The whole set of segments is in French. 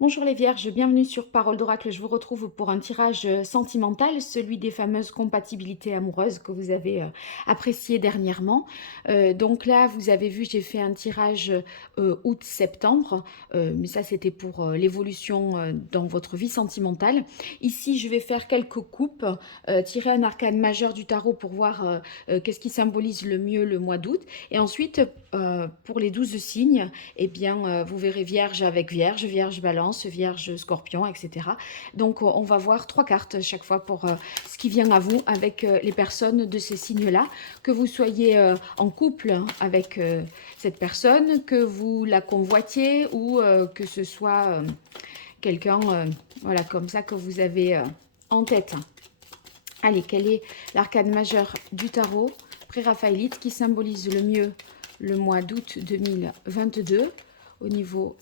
Bonjour les Vierges, bienvenue sur Parole d'Oracle. Je vous retrouve pour un tirage sentimental, celui des fameuses compatibilités amoureuses que vous avez apprécié dernièrement. Donc là, vous avez vu, j'ai fait un tirage août-septembre, mais ça c'était pour l'évolution dans votre vie sentimentale. Ici, je vais faire quelques coupes, tirer un arcane majeur du tarot pour voir qu'est-ce qui symbolise le mieux le mois d'août. Et ensuite, pour les 12 signes, eh bien, vous verrez Vierge avec Vierge, Vierge Balance, Vierge Scorpion, etc. Donc, on va voir 3 cartes chaque fois pour ce qui vient à vous avec les personnes de ces signes-là. Que vous soyez en couple avec cette personne, que vous la convoitiez ou que ce soit quelqu'un voilà, comme ça que vous avez en tête. Allez, quel est l'arcane majeur du tarot pré-raphaélite qui symbolise le mieux le mois d'août 2022 au niveau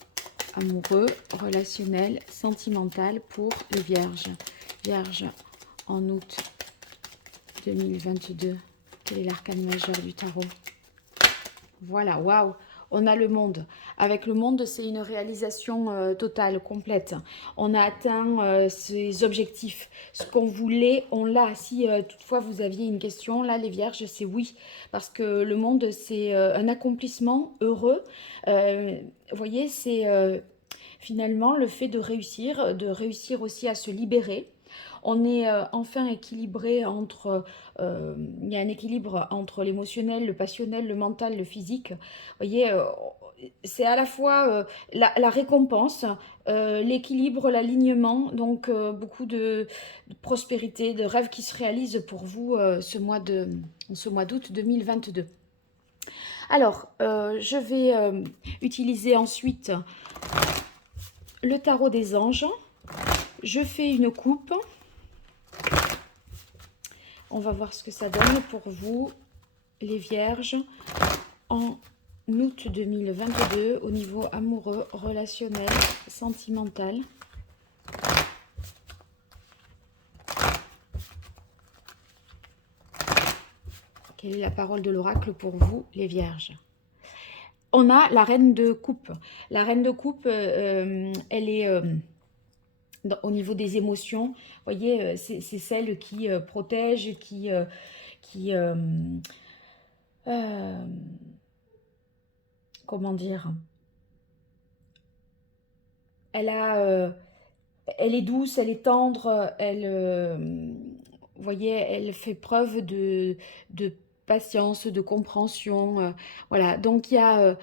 amoureux, relationnel, sentimental pour les Vierges. Vierge en août 2022. Quel est l'arcane majeur du tarot? Voilà, waouh, on a le monde. Avec le monde, c'est une réalisation totale, complète. On a atteint ses objectifs. Ce qu'on voulait, on l'a. Si toutefois vous aviez une question, là, les Vierges, c'est oui. Parce que le monde, c'est un accomplissement heureux. Vous voyez, c'est finalement le fait de réussir aussi à se libérer. On est enfin équilibré entre, il y a un équilibre entre l'émotionnel, le passionnel, le mental, le physique. Vous voyez, c'est à la fois la récompense, l'équilibre, l'alignement, donc beaucoup de prospérité, de rêves qui se réalisent pour vous ce mois d'août 2022. Alors, je vais utiliser ensuite le tarot des anges. Je fais une coupe. On va voir ce que ça donne pour vous, les Vierges, en août 2022 au niveau amoureux, relationnel, sentimental. Quelle est la parole de l'oracle pour vous, les Vierges? On a la reine de coupe. La reine de coupe, elle est au niveau des émotions. Vous voyez, c'est celle qui protège, qui comment dire, elle a, elle est douce, elle est tendre, elle, vous voyez, elle fait preuve de patience, de compréhension. Voilà, donc il y a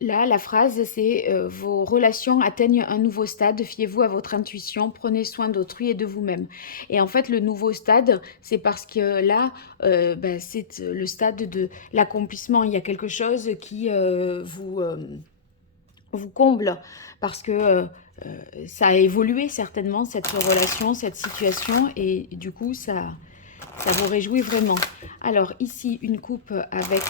là, la phrase, c'est vos relations atteignent un nouveau stade, fiez-vous à votre intuition, prenez soin d'autrui et de vous-même. Et en fait, le nouveau stade, c'est parce que là, ben, c'est le stade de l'accomplissement. Il y a quelque chose qui vous comble parce que ça a évolué certainement, cette relation, cette situation, et du coup, ça vous réjouit vraiment. Alors ici, une coupe avec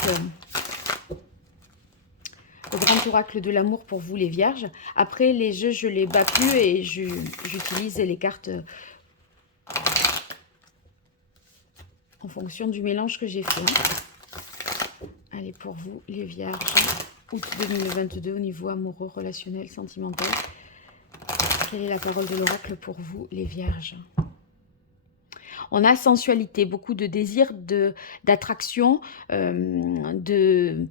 le grand oracle de l'amour pour vous les Vierges. Après, les jeux, je les bats plus et j'utilise les cartes en fonction du mélange que j'ai fait. Allez, pour vous les Vierges, août 2022 au niveau amoureux, relationnel, sentimental. Quelle est la parole de l'oracle pour vous les Vierges? On a sensualité, beaucoup de désir, d'attraction, de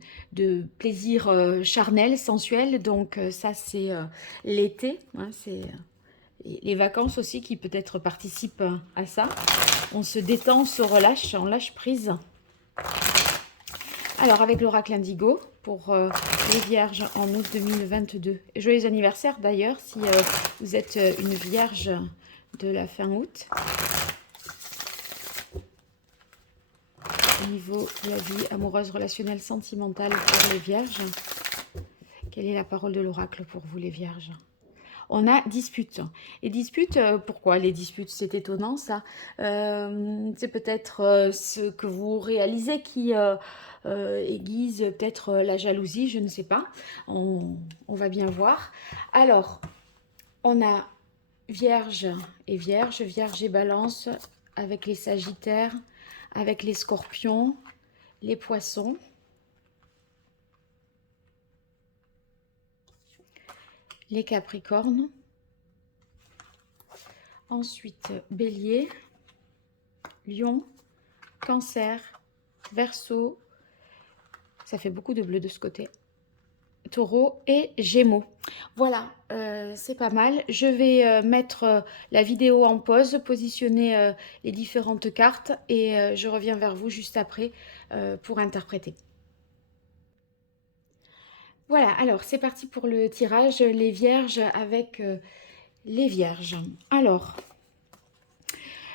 plaisir charnel, sensuel. Donc ça, c'est l'été. Hein, c'est les vacances aussi qui peut-être participent à ça. On se détend, on se relâche, on lâche prise. Alors, avec l'oracle indigo, pour les Vierges en août 2022. Joyeux anniversaire d'ailleurs, si vous êtes une Vierge de la fin août. Au niveau de la vie amoureuse, relationnelle, sentimentale pour les Vierges. Quelle est la parole de l'oracle pour vous les Vierges? On a disputes. Et disputes, pourquoi les disputes? C'est étonnant ça. C'est peut-être ce que vous réalisez qui aiguise peut-être la jalousie, je ne sais pas. On va bien voir. Alors, on a Vierge et Vierge, Vierge et Balance avec les Sagittaires, avec les Scorpions, les Poissons, les Capricornes. Ensuite, Bélier, Lion, Cancer, Verseau. Ça fait beaucoup de bleu de ce côté. Taureau et Gémeaux. Voilà, c'est pas mal. Je vais mettre la vidéo en pause, positionner les différentes cartes et je reviens vers vous juste après pour interpréter. Voilà, alors c'est parti pour le tirage, les vierges avec les vierges. Alors,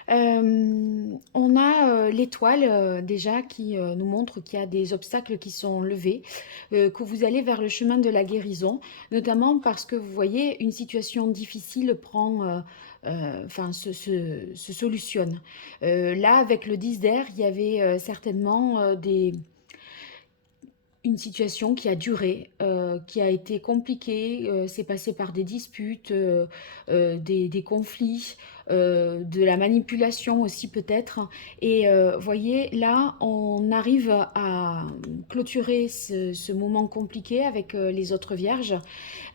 on a l'étoile déjà qui nous montre qu'il y a des obstacles qui sont levés, que vous allez vers le chemin de la guérison, notamment parce que vous voyez une situation difficile se solutionne. Là, avec le 10 d'air, il y avait certainement une situation qui a duré, qui a été compliquée, c'est passé par des disputes, des conflits, de la manipulation aussi peut-être. Et voyez, là, on arrive à clôturer ce moment compliqué avec les autres vierges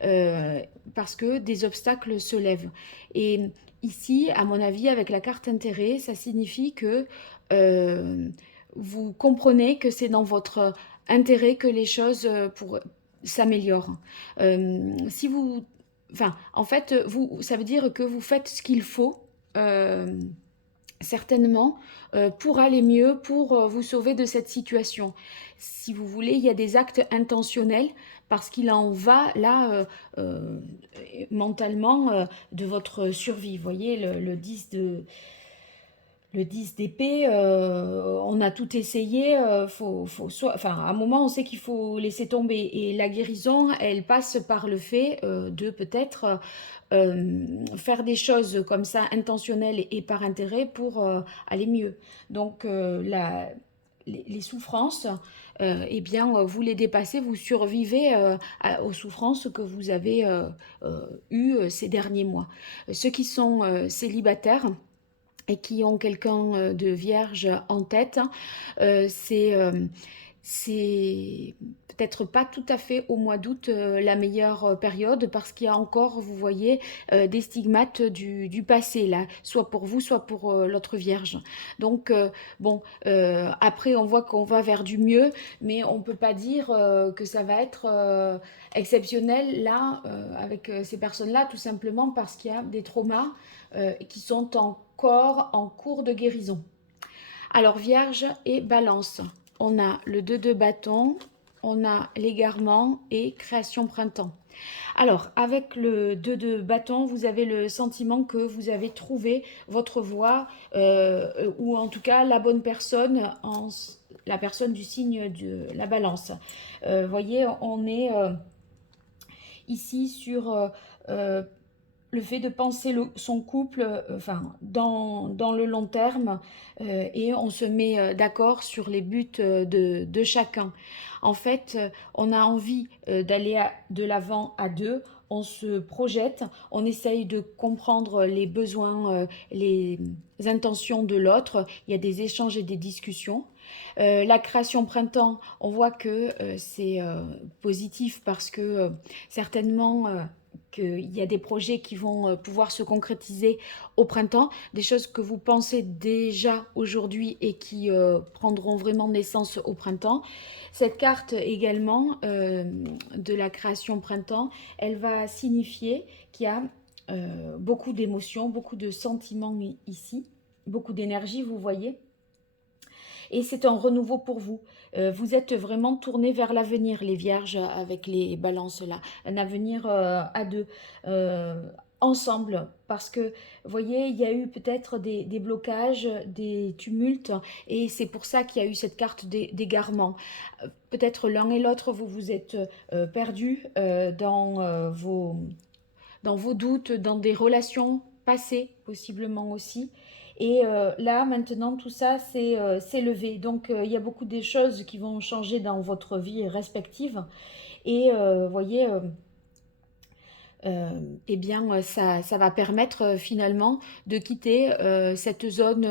euh, parce que des obstacles se lèvent. Et ici, à mon avis, avec la carte intérêt, ça signifie que euh, vous comprenez que c'est dans votre intérêt que les choses s'améliorent. Si vous, enfin, en fait, ça veut dire que vous faites ce qu'il faut. euh, Certainement, pour aller mieux, pour vous sauver de cette situation. Si vous voulez, il y a des actes intentionnels parce qu'il en va là euh, mentalement de votre survie. Vous voyez, le 10 d'épée, on a tout essayé, enfin, à un moment, on sait qu'il faut laisser tomber. Et la guérison, elle passe par le fait de peut-être faire des choses comme ça, intentionnelles et par intérêt, pour aller mieux. Donc, les souffrances, eh bien, vous les dépassez, vous survivez aux souffrances que vous avez eues ces derniers mois. Ceux qui sont célibataires, et qui ont quelqu'un de vierge en tête, c'est peut-être pas tout à fait au mois d'août la meilleure période parce qu'il y a encore, vous voyez, des stigmates du passé là, soit pour vous, soit pour l'autre vierge. Donc bon, après on voit qu'on va vers du mieux, mais on peut pas dire que ça va être exceptionnel là avec ces personnes-là, tout simplement parce qu'il y a des traumas qui sont encore en cours de guérison. Alors Vierge et Balance, on a le 2 de bâton, on a l'égarement et création printemps. Alors, avec le 2 de bâton, vous avez le sentiment que vous avez trouvé votre voie, ou en tout cas la bonne personne, la personne du signe de la balance. Voyez, on est ici sur le fait de penser son couple enfin, dans le long terme et on se met d'accord sur les buts de chacun. En fait, on a envie d'aller de l'avant à deux, on se projette, on essaye de comprendre les besoins, les intentions de l'autre, il y a des échanges et des discussions. La création printemps, on voit que c'est positif parce que certainement qu'il y a des projets qui vont pouvoir se concrétiser au printemps, des choses que vous pensez déjà aujourd'hui et qui prendront vraiment naissance au printemps. Cette carte également de la création printemps, elle va signifier qu'il y a beaucoup d'émotions, beaucoup de sentiments ici, beaucoup d'énergie, vous voyez. Et c'est un renouveau pour vous. Vous êtes vraiment tourné vers l'avenir, les vierges, avec les balances là. Un avenir à deux, ensemble. Parce que, vous voyez, il y a eu peut-être des blocages, des tumultes, et c'est pour ça qu'il y a eu cette carte d'égarement. Peut-être l'un et l'autre, vous vous êtes perdus dans vos doutes, dans des relations passées, possiblement aussi. Et là, maintenant, tout ça s'est levé. Donc, il y a beaucoup de choses qui vont changer dans votre vie respective. Et vous voyez, eh bien, ça va permettre finalement de quitter cette zone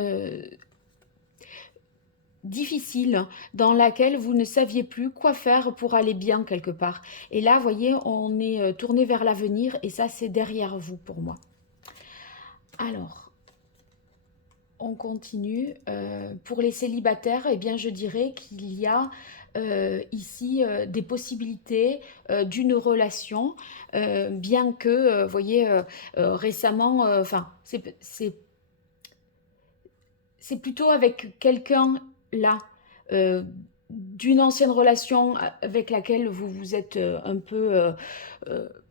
difficile dans laquelle vous ne saviez plus quoi faire pour aller bien quelque part. Et là, vous voyez, on est tourné vers l'avenir et ça, c'est derrière vous pour moi. Alors, on continue. Pour les célibataires, eh bien, je dirais qu'il y a ici des possibilités d'une relation, bien que, vous voyez, récemment, enfin, c'est plutôt avec quelqu'un là, euh, d'une ancienne relation avec laquelle vous vous êtes un peu...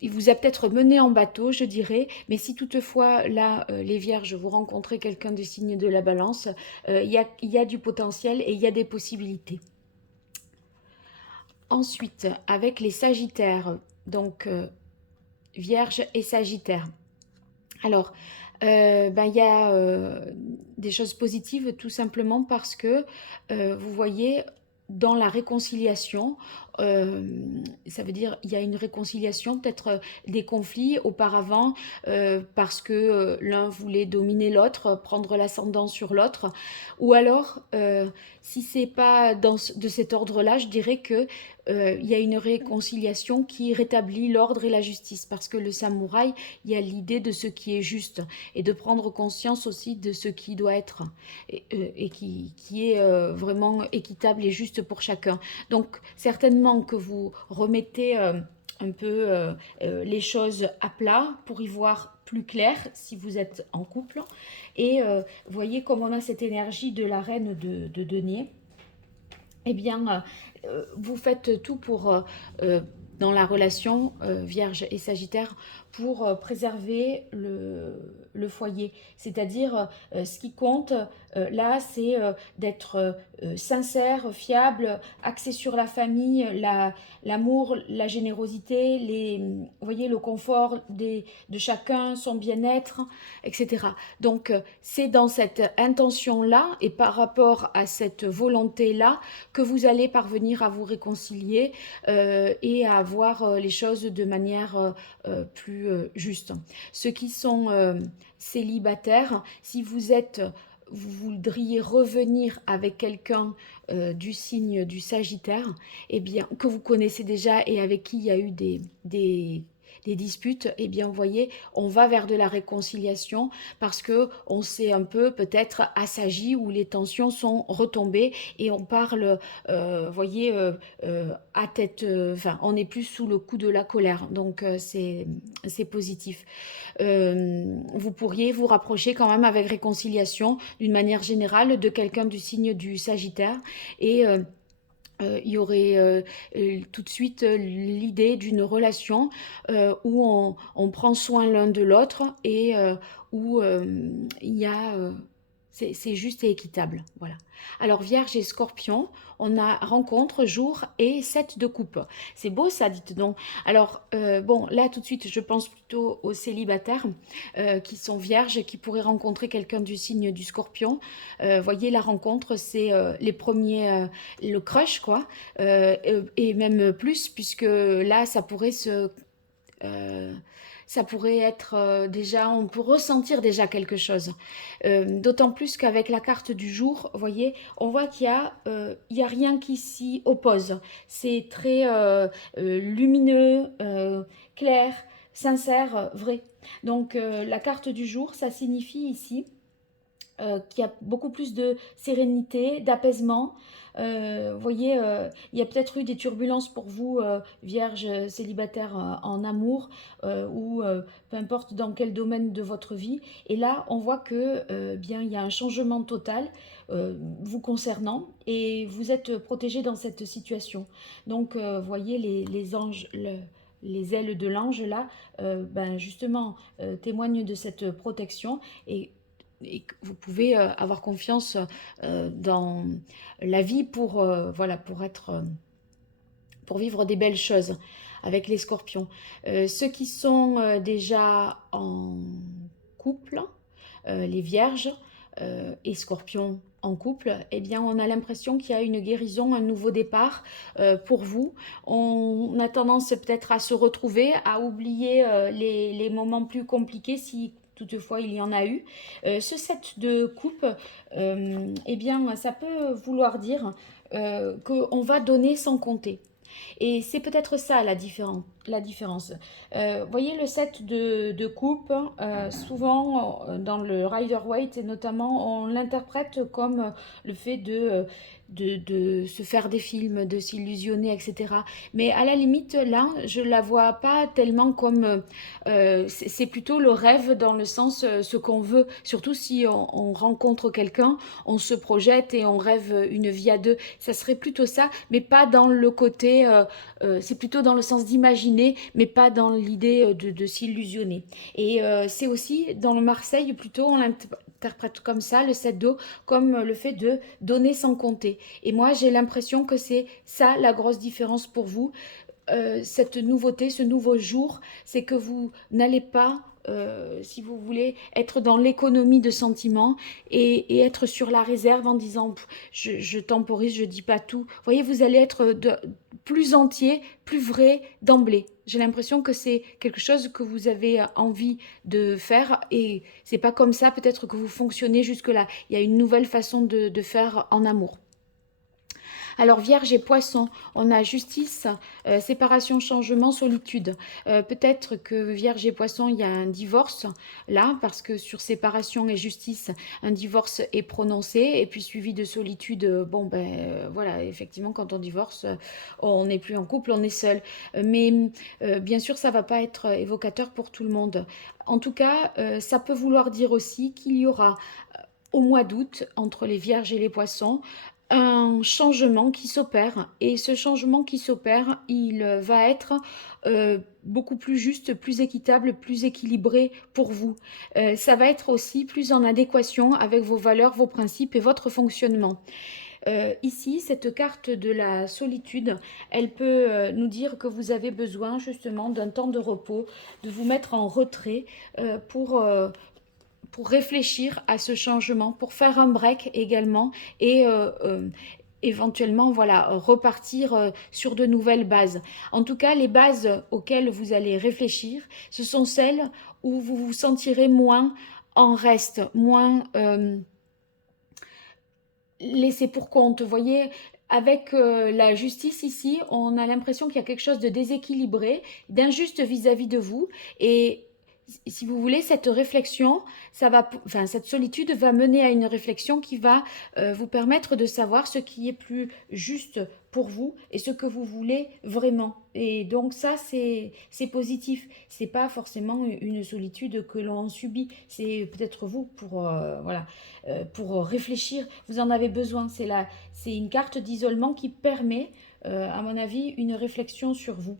il vous a peut-être mené en bateau, je dirais, mais si toutefois, là, les vierges, vous rencontrez quelqu'un du signe de la balance, il y a du potentiel et il y a des possibilités. Ensuite, avec les sagittaires, donc vierge et sagittaire. Alors, ben, il y a des choses positives tout simplement parce que vous voyez dans la réconciliation, euh, ça veut dire il y a une réconciliation, peut-être des conflits auparavant parce que l'un voulait dominer l'autre, prendre l'ascendant sur l'autre, ou alors si c'est pas de cet ordre-là, je dirais que il y a une réconciliation qui rétablit l'ordre et la justice parce que le samouraï, il y a l'idée de ce qui est juste et de prendre conscience aussi de ce qui doit être et qui est vraiment équitable et juste pour chacun. Donc certainement que vous remettez un peu les choses à plat pour y voir plus clair si vous êtes en couple. Et voyez comme on a cette énergie de la reine de denier. Eh bien, vous faites tout pour, dans la relation Vierge et Sagittaire, pour préserver le foyer. C'est-à-dire, ce qui compte, là, c'est d'être sincère, fiable, axé sur la famille, l'amour, la générosité, vous voyez, le confort de chacun, son bien-être, etc. Donc, c'est dans cette intention-là et par rapport à cette volonté-là que vous allez parvenir à vous réconcilier et à voir les choses de manière plus juste. Ceux qui sont célibataires, si vous voudriez revenir avec quelqu'un du signe du Sagittaire, eh bien, que vous connaissez déjà et avec qui il y a eu des disputes, eh bien, vous voyez, on va vers de la réconciliation parce que on s'est un peu peut-être assagi où les tensions sont retombées et on parle, voyez, à tête, enfin, on n'est plus sous le coup de la colère, donc c'est positif. Vous pourriez vous rapprocher quand même avec réconciliation d'une manière générale de quelqu'un du signe du Sagittaire et il y aurait tout de suite l'idée d'une relation où on prend soin l'un de l'autre et où il y a c'est juste et équitable. Voilà. Alors, Vierge et Scorpion, on a rencontre, jour et 7 de coupe. C'est beau ça, dites donc. Alors, bon, là tout de suite, je pense plutôt aux célibataires qui sont vierges, qui pourraient rencontrer quelqu'un du signe du Scorpion. Voyez, la rencontre, c'est les premiers, le crush, quoi. Et même plus, puisque là, euh, ça pourrait être déjà, on peut ressentir déjà quelque chose. D'autant plus qu'avec la carte du jour, vous voyez, on voit il y a rien qui s'y oppose. C'est très lumineux, clair, sincère, vrai. Donc la carte du jour, ça signifie ici qu'il y a beaucoup plus de sérénité, d'apaisement. Vous voyez, il y a peut-être eu des turbulences pour vous, vierge célibataire en amour, ou peu importe dans quel domaine de votre vie. Et là, on voit que bien, il y a un changement total vous concernant et vous êtes protégé dans cette situation. Donc, voyez les anges. Les ailes de l'ange là, ben justement, témoignent de cette protection et que vous pouvez avoir confiance dans la vie pour voilà pour vivre des belles choses avec les scorpions. Ceux qui sont déjà en couple, les vierges et scorpions en couple, eh bien on a l'impression qu'il y a une guérison, un nouveau départ pour vous. On a tendance peut-être à se retrouver, à oublier les moments plus compliqués si toutefois il y en a eu. Ce 7 de coupe, eh bien, ça peut vouloir dire qu'on va donner sans compter. Et c'est peut-être ça la différence. Voyez le set de coupe, souvent dans le Rider-Waite et notamment on l'interprète comme le fait de se faire des films, de s'illusionner, etc. Mais à la limite, là, je la vois pas tellement comme... c'est plutôt le rêve dans le sens ce qu'on veut. Surtout si on rencontre quelqu'un, on se projette et on rêve une vie à deux. Ça serait plutôt ça, mais pas dans le côté... c'est plutôt dans le sens d'imaginer, mais pas dans l'idée de s'illusionner. Et c'est aussi dans le Marseille, plutôt, on l'interprète comme ça, le 7 d'eau, comme le fait de donner sans compter. Et moi, j'ai l'impression que c'est ça la grosse différence pour vous. Cette nouveauté, ce nouveau jour, c'est que vous n'allez pas, si vous voulez, être dans l'économie de sentiments et être sur la réserve en disant je temporise, je dis pas tout. Vous voyez, vous allez être plus entier, plus vrai d'emblée. J'ai l'impression que c'est quelque chose que vous avez envie de faire et c'est pas comme ça peut-être que vous fonctionnez jusque-là. Il y a une nouvelle façon de faire en amour. Alors Vierge et Poisson, on a justice, séparation, changement, solitude. Peut-être que Vierge et Poisson, il y a un divorce là, parce que sur séparation et justice, un divorce est prononcé, et puis suivi de solitude, bon ben voilà, effectivement quand on divorce, on n'est plus en couple, on est seul. Mais bien sûr, ça va pas être évocateur pour tout le monde. En tout cas, ça peut vouloir dire aussi qu'il y aura au mois d'août, entre les Vierges et les Poissons, un changement qui s'opère. Et ce changement qui s'opère, il va être beaucoup plus juste, plus équitable, plus équilibré pour vous. Ça va être aussi plus en adéquation avec vos valeurs, vos principes et votre fonctionnement. Ici, cette carte de la solitude, elle peut nous dire que vous avez besoin justement d'un temps de repos, de vous mettre en retrait pour réfléchir à ce changement, pour faire un break également et éventuellement voilà, repartir sur de nouvelles bases. En tout cas, les bases auxquelles vous allez réfléchir, ce sont celles où vous vous sentirez moins en reste, moins laissé pour compte. Vous voyez, avec la justice ici, on a l'impression qu'il y a quelque chose de déséquilibré, d'injuste vis-à-vis de vous. Et si vous voulez, cette réflexion, enfin, cette solitude va mener à une réflexion qui va vous permettre de savoir ce qui est plus juste pour vous et ce que vous voulez vraiment. Et donc ça, c'est positif. C'est pas forcément une solitude que l'on subit. C'est peut-être vous pour réfléchir. Vous en avez besoin. C'est une carte d'isolement qui permet, à mon avis, une réflexion sur vous.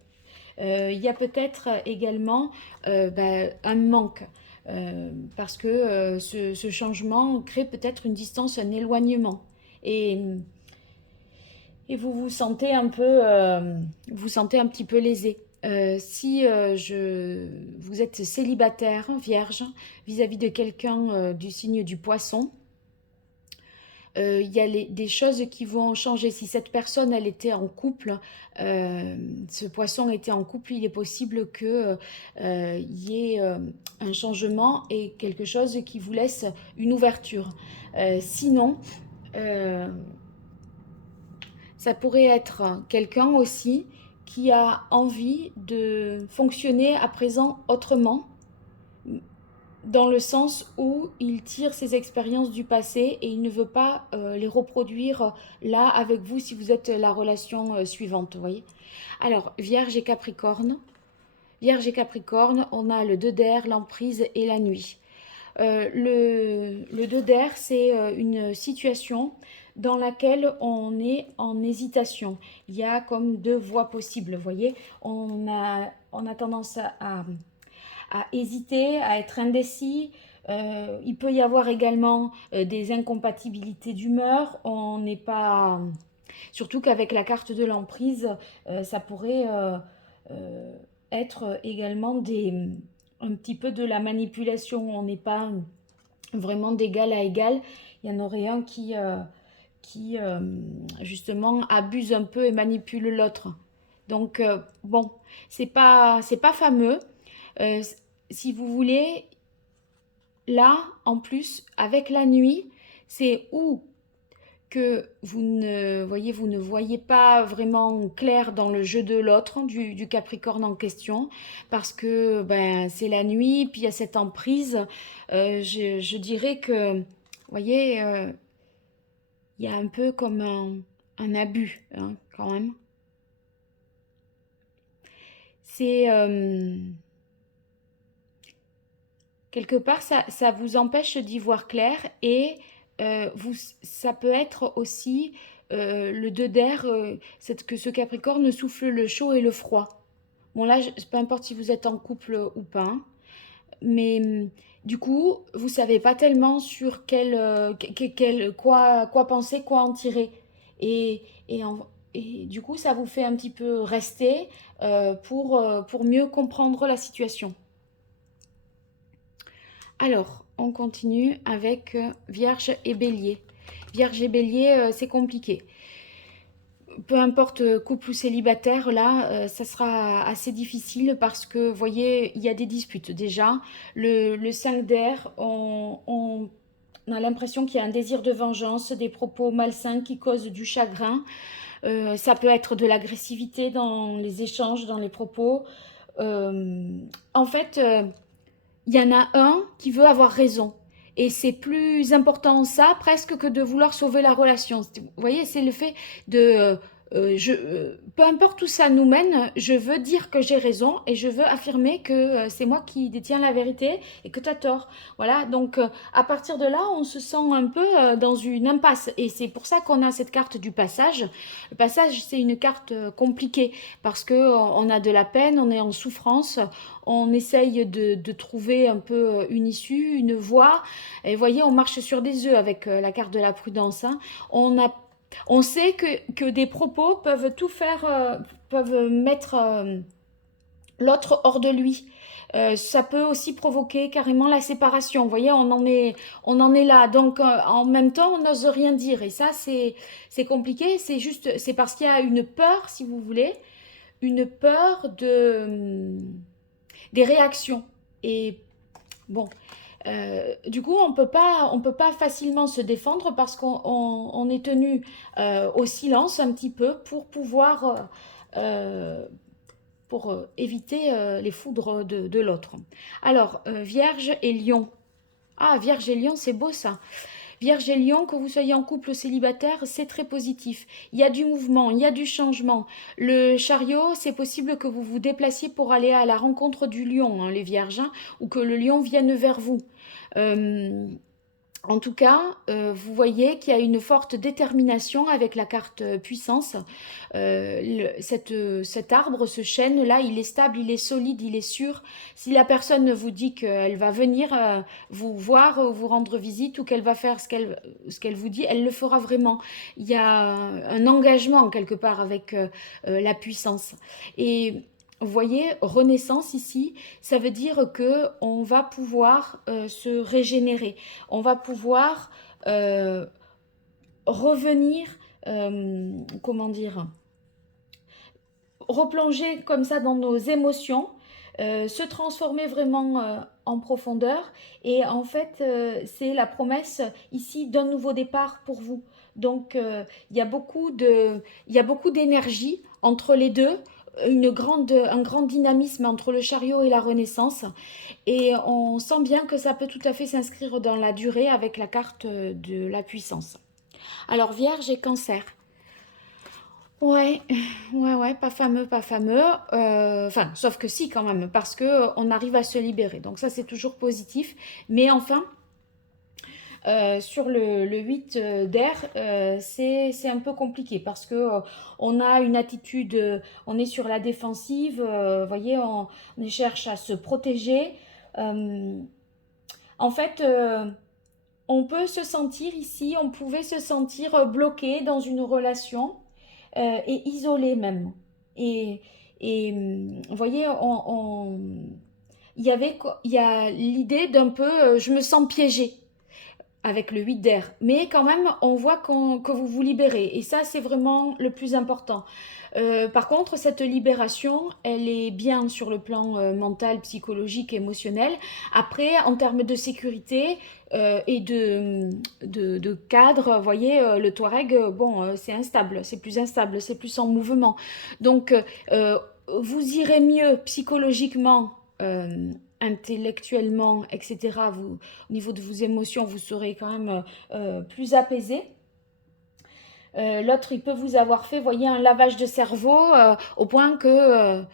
Il y a peut-être également un manque. Parce que ce changement crée peut-être une distance, un éloignement. Et, et vous vous sentez vous sentez un petit peu lésé. Si vous êtes célibataire, vierge, vis-à-vis de quelqu'un du signe du poisson, il y a des choses qui vont changer. Si cette personne, elle était en couple, ce poisson était en couple, il est possible que y ait un changement et quelque chose qui vous laisse une ouverture. Sinon, ça pourrait être quelqu'un aussi qui a envie de fonctionner à présent autrement, dans le sens où il tire ses expériences du passé et il ne veut pas les reproduire là avec vous si vous êtes la relation suivante, vous voyez. Alors, Vierge et Capricorne. Vierge et Capricorne, on a le 2 d'air, l'emprise et la nuit. Le 2 d'air, c'est une situation dans laquelle on est en hésitation. Il y a comme deux voies possibles, vous voyez. On a tendance à hésiter, à être indécis. Il peut y avoir également des incompatibilités d'humeur. On n'est pas... Surtout qu'avec la carte de l'emprise, ça pourrait être également un petit peu de la manipulation. On n'est pas vraiment d'égal à égal. Il y en aurait un qui justement abuse un peu et manipule l'autre. Donc bon, c'est pas fameux. Si vous voulez, là, en plus, avec la nuit, c'est où que vous ne voyez pas vraiment clair dans le jeu de l'autre, du Capricorne en question, parce que ben, c'est la nuit, puis il y a cette emprise. Je dirais que, vous voyez, il y a un peu comme un abus, hein, quand même. C'est quelque part, ça vous empêche d'y voir clair et vous, ça peut être aussi le deux d'air, que ce Capricorne souffle le chaud et le froid. Bon là, peu importe si vous êtes en couple ou pas, hein, mais du coup, vous savez pas tellement sur quoi penser, quoi en tirer. Et, et, et du coup, ça vous fait un petit peu rester pour mieux comprendre la situation. Alors, on continue avec Vierge et Bélier. Vierge et Bélier, c'est compliqué. Peu importe couple ou célibataire, là, ça sera assez difficile parce que, vous voyez, il y a des disputes déjà. Le 5 d'air, on a l'impression qu'il y a un désir de vengeance, des propos malsains qui causent du chagrin. Ça peut être de l'agressivité dans les échanges, dans les propos. Euh, en fait, il y en a un qui veut avoir raison. Et c'est plus important ça presque que de vouloir sauver la relation. Vous voyez, c'est le fait de... peu importe où ça nous mène, je veux dire que j'ai raison et je veux affirmer que c'est moi qui détiens la vérité et que tu as tort. Voilà, donc à partir de là, on se sent un peu dans une impasse. Et c'est pour ça qu'on a cette carte du passage. Le passage, c'est une carte compliquée parce que on a de la peine, on est en souffrance, on essaye de trouver un peu une issue, une voie. Et vous voyez, on marche sur des œufs avec la carte de la prudence, hein. On sait que des propos peuvent tout faire, peuvent mettre l'autre hors de lui. Ça peut aussi provoquer carrément la séparation. Vous voyez, on en est là. Donc, en même temps, on n'ose rien dire. Et ça, c'est compliqué. C'est juste, c'est parce qu'il y a une peur, si vous voulez, une peur des réactions. Et bon, du coup, on peut pas facilement se défendre parce on est tenu au silence un petit peu pour pouvoir éviter les foudres de l'autre. Alors, Vierge et Lion. Ah, Vierge et Lion, c'est beau ça. Vierge et Lion, que vous soyez en couple ou célibataire, c'est très positif. Il y a du mouvement, il y a du changement. Le chariot, c'est possible que vous vous déplaciez pour aller à la rencontre du lion, hein, les vierges, hein, ou que le lion vienne vers vous. Euh, En tout cas, vous voyez qu'il y a une forte détermination avec la carte puissance. Cet arbre, ce chêne-là, il est stable, il est solide, il est sûr. Si la personne vous dit qu'elle va venir vous voir, vous rendre visite ou qu'elle va faire ce qu'elle vous dit, elle le fera vraiment. Il y a un engagement quelque part avec la puissance. Et vous voyez, renaissance ici, ça veut dire que on va pouvoir se régénérer, on va pouvoir euh, revenir, comment dire, replonger comme ça dans nos émotions, se transformer vraiment en profondeur. Et en fait, c'est la promesse ici d'un nouveau départ pour vous. Donc, il y a beaucoup d'énergie entre les deux, un grand dynamisme entre le chariot et la renaissance. Et on sent bien que ça peut tout à fait s'inscrire dans la durée avec la carte de la puissance. Alors, Vierge et Cancer. Ouais, ouais, pas fameux, pas fameux. Enfin, sauf que si quand même, parce que on arrive à se libérer. Donc ça, c'est toujours positif. Mais enfin, sur le 8 d'air, c'est un peu compliqué parce que on a une attitude, on est sur la défensive, vous voyez, on cherche à se protéger. Euh, En fait, on peut se sentir ici, on pouvait se sentir bloqué dans une relation et isolé même. Et, vous voyez, il y a l'idée d'un peu, je me sens piégée. avec le 8 d'air. Mais quand même, on voit que vous vous libérez. Et ça, c'est vraiment le plus important. Par contre, cette libération, elle est bien sur le plan mental, psychologique, émotionnel. Après, en termes de sécurité et de cadre, vous voyez, le Touareg, bon, c'est instable, c'est plus instable, c'est plus en mouvement. Donc, vous irez mieux psychologiquement, intellectuellement, etc. Vous, au niveau de vos émotions, vous serez quand même plus apaisé. L'autre, il peut vous avoir fait, voyez, un lavage de cerveau au point que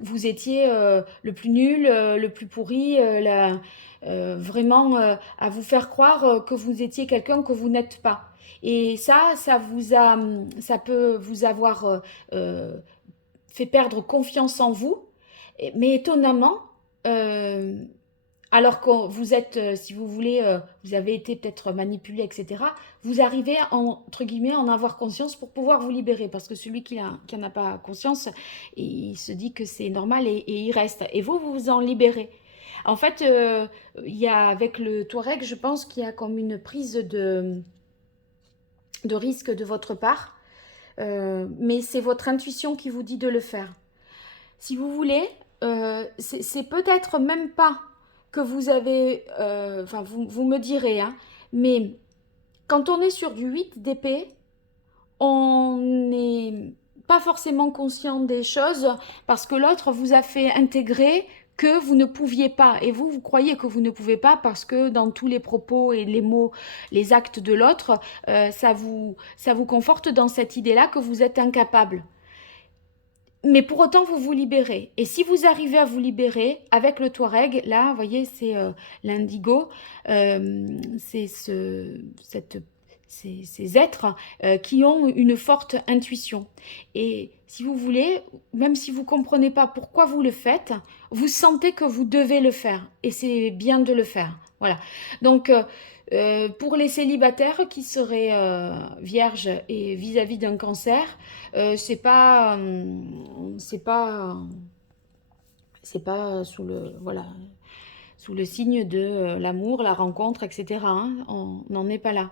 vous étiez le plus nul, le plus pourri, vraiment à vous faire croire que vous étiez quelqu'un que vous n'êtes pas. Et ça peut vous avoir euh, fait perdre confiance en vous, mais étonnamment, euh, alors que vous êtes, si vous voulez, vous avez été peut-être manipulé, etc., vous arrivez, entre guillemets, à en avoir conscience pour pouvoir vous libérer. Parce que celui qui en a pas conscience, il se dit que c'est normal et il reste. Et vous, vous vous en libérez. En fait, il y a, avec le Touareg, je pense qu'il y a comme une prise de risque de votre part. Mais c'est votre intuition qui vous dit de le faire. Si vous voulez, c'est peut-être même pas que vous avez, enfin vous me direz, hein, mais quand on est sur du 8 d'épée, on n'est pas forcément conscient des choses parce que l'autre vous a fait intégrer que vous ne pouviez pas. Et vous croyez que vous ne pouvez pas parce que dans tous les propos et les mots, les actes de l'autre, ça vous conforte dans cette idée-là que vous êtes incapable. Mais pour autant, vous vous libérez. Et si vous arrivez à vous libérer avec le Touareg, là, vous voyez, c'est l'indigo, c'est ces êtres qui ont une forte intuition. Et si vous voulez, même si vous ne comprenez pas pourquoi vous le faites, vous sentez que vous devez le faire. Et c'est bien de le faire. Voilà. Donc, pour les célibataires qui seraient vierges et vis-à-vis d'un cancer, c'est pas, c'est pas sous le, voilà, sous le signe de l'amour, la rencontre, etc., hein. On n'en est pas là.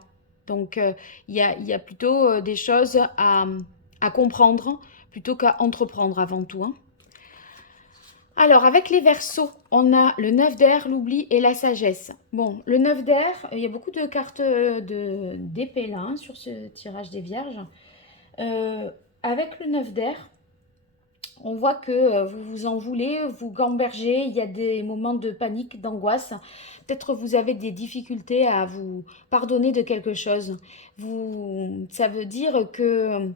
Donc, il y a plutôt des choses à comprendre plutôt qu'à entreprendre avant tout, hein. Alors, avec les versos, on a le 9 d'air, l'oubli et la sagesse. Bon, le 9 d'air, il y a beaucoup de cartes d'épée là, hein, sur ce tirage des vierges. Euh, Avec le 9 d'air, on voit que vous vous en voulez, vous gambergez, il y a des moments de panique, d'angoisse. Peut-être vous avez des difficultés à vous pardonner de quelque chose. Ça veut dire que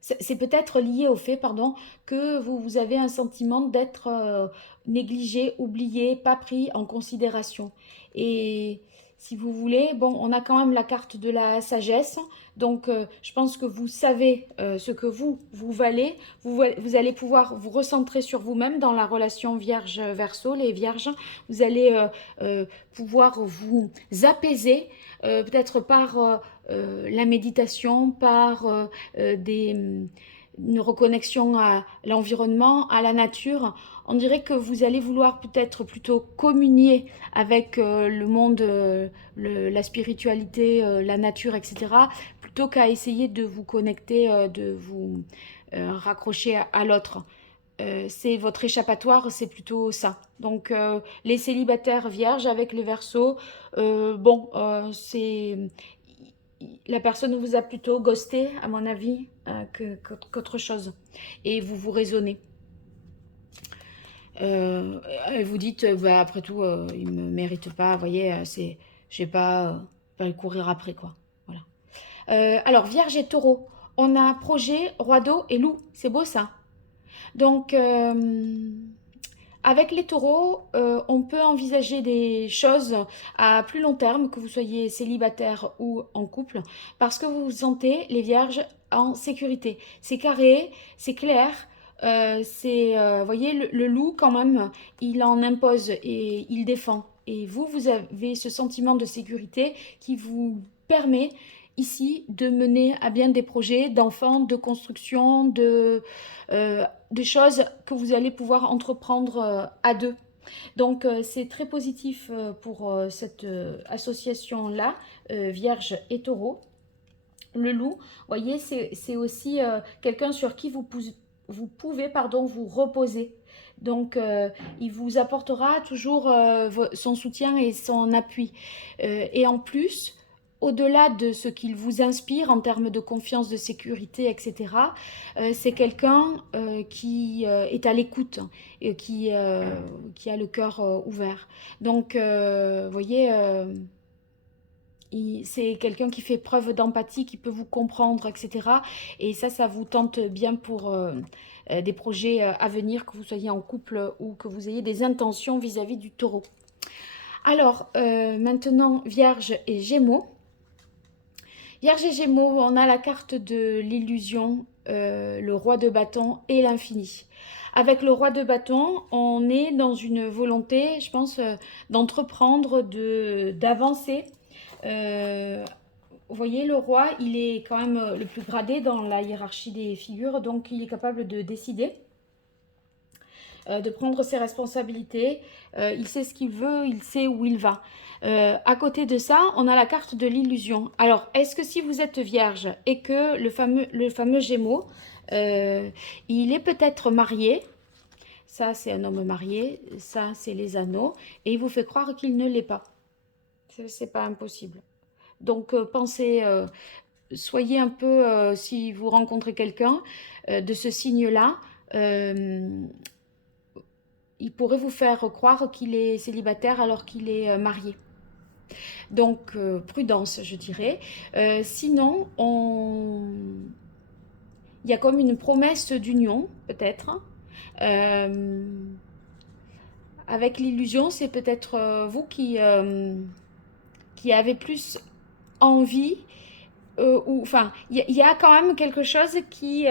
c'est peut-être lié au fait, pardon, que vous avez un sentiment d'être négligé, oublié, pas pris en considération. Et si vous voulez, bon, on a quand même la carte de la sagesse. Donc, je pense que vous savez ce que vous valez. Vous allez pouvoir vous recentrer sur vous-même dans la relation vierge-verso, les vierges. Vous allez pouvoir vous apaiser, peut-être par la méditation, par une reconnexion à l'environnement, à la nature. On dirait que vous allez vouloir peut-être plutôt communier avec le monde, la spiritualité, la nature, etc., plutôt qu'à essayer de vous connecter, de vous raccrocher à l'autre. C'est votre échappatoire, c'est plutôt ça. Donc les célibataires vierges avec les versos, bon, c'est la personne vous a plutôt ghosté, à mon avis, qu'autre chose. Et vous vous raisonnez. Et vous dites, bah, après tout, il me mérite pas, vous voyez, je vais pas le courir après, quoi. Voilà. Alors, Vierge et Taureau, on a projet, roi d'eau et loup. C'est beau ça. Donc, avec les taureaux, on peut envisager des choses à plus long terme, que vous soyez célibataire ou en couple, parce que vous vous sentez, les vierges, en sécurité. C'est carré, c'est clair, voyez, le loup, quand même, il en impose et il défend. Et vous avez ce sentiment de sécurité qui vous permet ici de mener à bien des projets d'enfants, de construction, de choses que vous allez pouvoir entreprendre à deux. Donc, c'est très positif pour cette association-là, Vierge et Taureau. Le loup, vous voyez, c'est aussi quelqu'un sur qui vous pouvez pardon, vous reposer. Donc, il vous apportera toujours son soutien et son appui. Et en plus, au-delà de ce qu'il vous inspire en termes de confiance, de sécurité, etc., c'est quelqu'un qui est à l'écoute et qui a le cœur ouvert. Donc, vous voyez, c'est quelqu'un qui fait preuve d'empathie, qui peut vous comprendre, etc. Et ça vous tente bien pour des projets à venir, que vous soyez en couple ou que vous ayez des intentions vis-à-vis du taureau. Alors, maintenant, Vierge et Gémeaux. Vierge et Gémeaux, on a la carte de l'illusion, le roi de bâton et l'infini. Avec le roi de bâton, on est dans une volonté, je pense, d'entreprendre, d'avancer. Vous voyez, le roi, il est quand même le plus gradé dans la hiérarchie des figures, donc il est capable de décider, de prendre ses responsabilités. Il sait ce qu'il veut, il sait où il va. À côté de ça, on a la carte de l'illusion. Alors, est-ce que si vous êtes vierge et que le fameux Gémeaux, il est peut-être marié, ça c'est un homme marié, ça c'est les anneaux, et il vous fait croire qu'il ne l'est pas. C'est pas impossible. Donc, pensez, soyez un peu, si vous rencontrez quelqu'un de ce signe-là, il pourrait vous faire croire qu'il est célibataire alors qu'il est marié. Donc, prudence, je dirais. Sinon, il y a comme une promesse d'union, peut-être. Avec l'illusion, c'est peut-être vous qui avez plus envie, enfin, il y a quand même quelque chose qui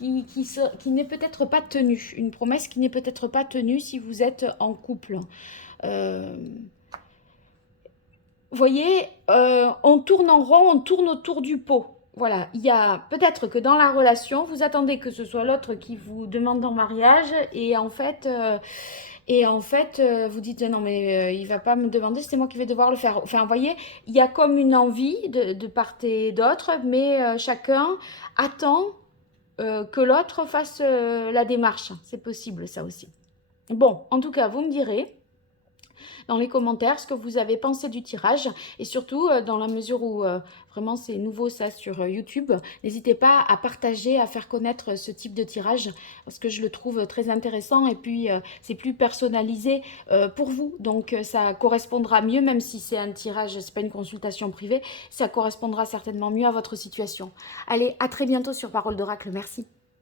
n'est peut-être pas tenu, une promesse qui n'est peut-être pas tenue si vous êtes en couple. Euh, Vous voyez, on tourne en rond, on tourne autour du pot. Voilà, il y a peut-être que dans la relation, vous attendez que ce soit l'autre qui vous demande en mariage et en fait, vous dites non mais il va pas me demander, c'est moi qui vais devoir le faire. Enfin, vous voyez, il y a comme une envie de part et d'autre, mais chacun attend que l'autre fasse la démarche. C'est possible ça aussi. Bon, en tout cas, vous me direz dans les commentaires ce que vous avez pensé du tirage et surtout dans la mesure où vraiment c'est nouveau ça sur YouTube, n'hésitez pas à partager, à faire connaître ce type de tirage parce que je le trouve très intéressant et puis c'est plus personnalisé pour vous, donc ça correspondra mieux, même si c'est un tirage, c'est pas une consultation privée, ça correspondra certainement mieux à votre situation. Allez, à très bientôt sur Parole d'Oracle, merci.